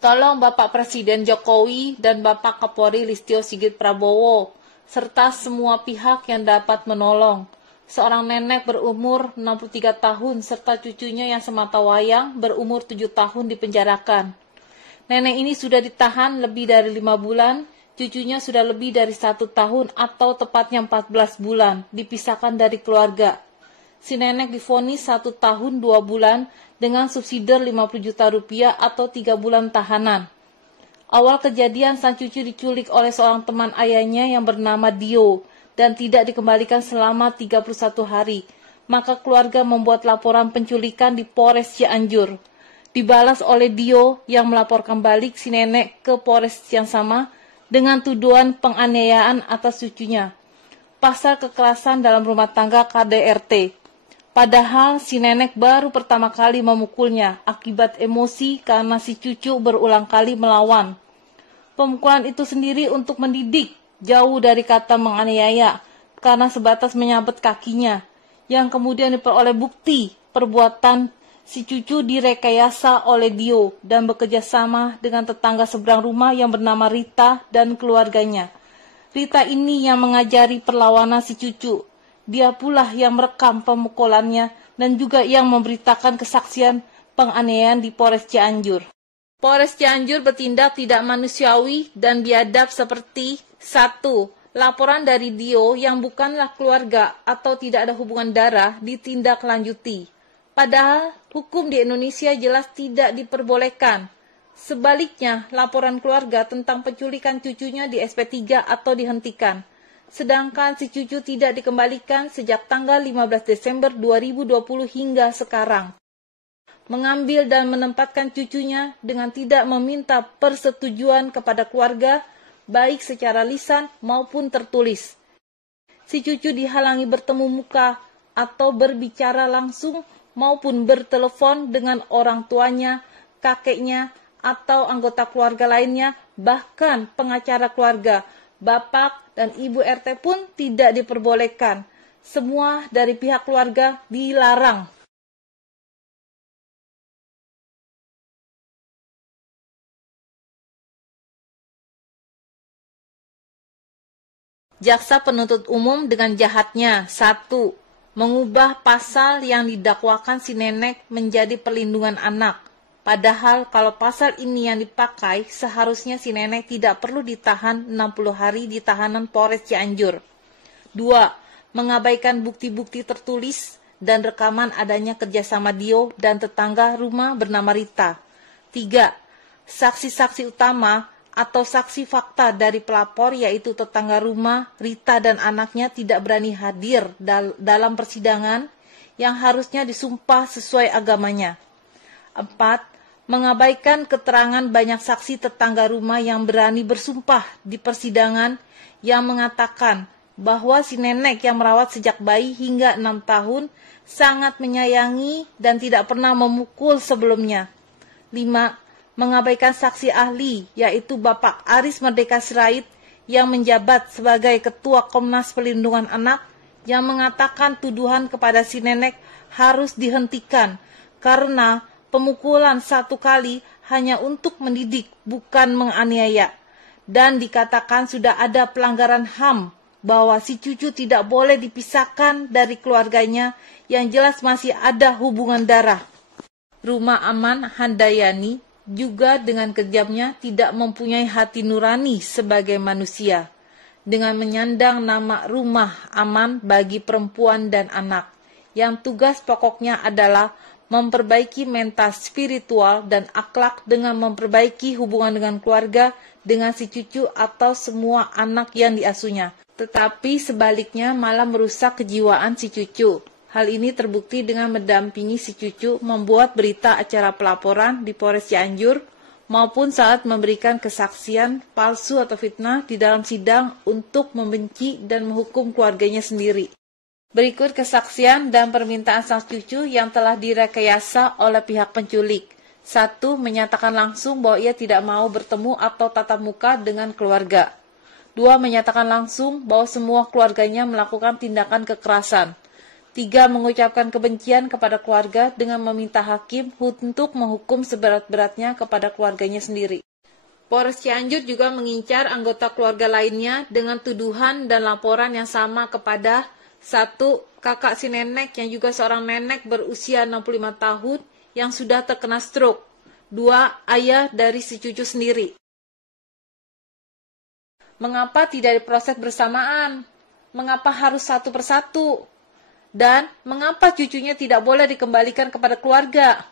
Tolong Bapak Presiden Jokowi dan Bapak Kapolri Listio Sigit Prabowo, serta semua pihak yang dapat menolong. Seorang nenek berumur 63 tahun serta cucunya yang sematawayang berumur 7 tahun dipenjarakan. Nenek ini sudah ditahan lebih dari 5 bulan, cucunya sudah lebih dari 1 tahun atau tepatnya 14 bulan, dipisahkan dari keluarga. Si nenek divonis 1 tahun 2 bulan dengan subsidi 50 juta rupiah atau 3 bulan tahanan. Awal kejadian sang cucu diculik oleh seorang teman ayahnya yang bernama Dio dan tidak dikembalikan selama 31 hari. Maka keluarga membuat laporan penculikan di Polres Cianjur. Dibalas oleh Dio yang melaporkan balik si nenek ke Polres yang sama dengan tuduhan penganiayaan atas cucunya. Pasal kekerasan dalam rumah tangga KDRT. Padahal si nenek baru pertama kali memukulnya akibat emosi karena si cucu berulang kali melawan. Pemukulan itu sendiri untuk mendidik, jauh dari kata menganiaya, karena sebatas menyabet kakinya, yang kemudian diperoleh bukti perbuatan si cucu direkayasa oleh Dio dan bekerja sama dengan tetangga seberang rumah yang bernama Rita dan keluarganya. Rita ini yang mengajari perlawanan si cucu. Dia pula yang merekam pemukulannya dan juga yang memberitakan kesaksian penganiayaan di Polres Cianjur. Polres Cianjur bertindak tidak manusiawi dan biadab seperti 1. Laporan dari Dio yang bukanlah keluarga atau tidak ada hubungan darah ditindaklanjuti. Padahal hukum di Indonesia jelas tidak diperbolehkan. Sebaliknya, laporan keluarga tentang penculikan cucunya di SP3 atau dihentikan. Sedangkan si cucu tidak dikembalikan sejak tanggal 15 Desember 2020 hingga sekarang. Mengambil dan menempatkan cucunya dengan tidak meminta persetujuan kepada keluarga, baik secara lisan maupun tertulis. Si cucu dihalangi bertemu muka atau berbicara langsung maupun bertelepon dengan orang tuanya, kakeknya, atau anggota keluarga lainnya, bahkan pengacara keluarga, bapak dan ibu RT pun tidak diperbolehkan. Semua dari pihak keluarga dilarang. Jaksa penuntut umum dengan jahatnya 1. Mengubah pasal yang didakwakan si nenek menjadi perlindungan anak. Padahal kalau pasal ini yang dipakai, seharusnya si nenek tidak perlu ditahan 60 hari di tahanan Polres Cianjur. 2. Mengabaikan bukti-bukti tertulis dan rekaman adanya kerjasama Dio dan tetangga rumah bernama Rita. 3. Saksi-saksi utama atau saksi fakta dari pelapor yaitu tetangga rumah, Rita dan anaknya tidak berani hadir dalam persidangan yang harusnya disumpah sesuai agamanya. 4. Mengabaikan keterangan banyak saksi tetangga rumah yang berani bersumpah di persidangan yang mengatakan bahwa si nenek yang merawat sejak bayi hingga 6 tahun sangat menyayangi dan tidak pernah memukul sebelumnya. 5. Mengabaikan saksi ahli yaitu Bapak Aris Merdeka Sirait yang menjabat sebagai Ketua Komnas Perlindungan Anak yang mengatakan tuduhan kepada si nenek harus dihentikan karena pemukulan 1 kali hanya untuk mendidik, bukan menganiaya. Dan dikatakan sudah ada pelanggaran HAM, bahwa si cucu tidak boleh dipisahkan dari keluarganya yang jelas masih ada hubungan darah. Rumah Aman Handayani juga dengan kejamnya tidak mempunyai hati nurani sebagai manusia. Dengan menyandang nama Rumah Aman bagi perempuan dan anak, yang tugas pokoknya adalah memperbaiki mental spiritual dan akhlak dengan memperbaiki hubungan dengan keluarga, dengan si cucu atau semua anak yang diasuhnya. Tetapi sebaliknya malah merusak kejiwaan si cucu. Hal ini terbukti dengan mendampingi si cucu membuat berita acara pelaporan di Polres Cianjur maupun saat memberikan kesaksian palsu atau fitnah di dalam sidang untuk membenci dan menghukum keluarganya sendiri. Berikut kesaksian dan permintaan sang cucu yang telah direkayasa oleh pihak penculik. 1. Menyatakan langsung bahwa ia tidak mau bertemu atau tatap muka dengan keluarga. 2. Menyatakan langsung bahwa semua keluarganya melakukan tindakan kekerasan. 3. Mengucapkan kebencian kepada keluarga dengan meminta hakim untuk menghukum seberat-beratnya kepada keluarganya sendiri. Polres Cianjur juga mengincar anggota keluarga lainnya dengan tuduhan dan laporan yang sama kepada 1. Kakak si nenek yang juga seorang nenek berusia 65 tahun yang sudah terkena stroke. 2. Ayah dari si cucu sendiri. Mengapa tidak diproses bersamaan? Mengapa harus satu persatu? Dan mengapa cucunya tidak boleh dikembalikan kepada keluarga?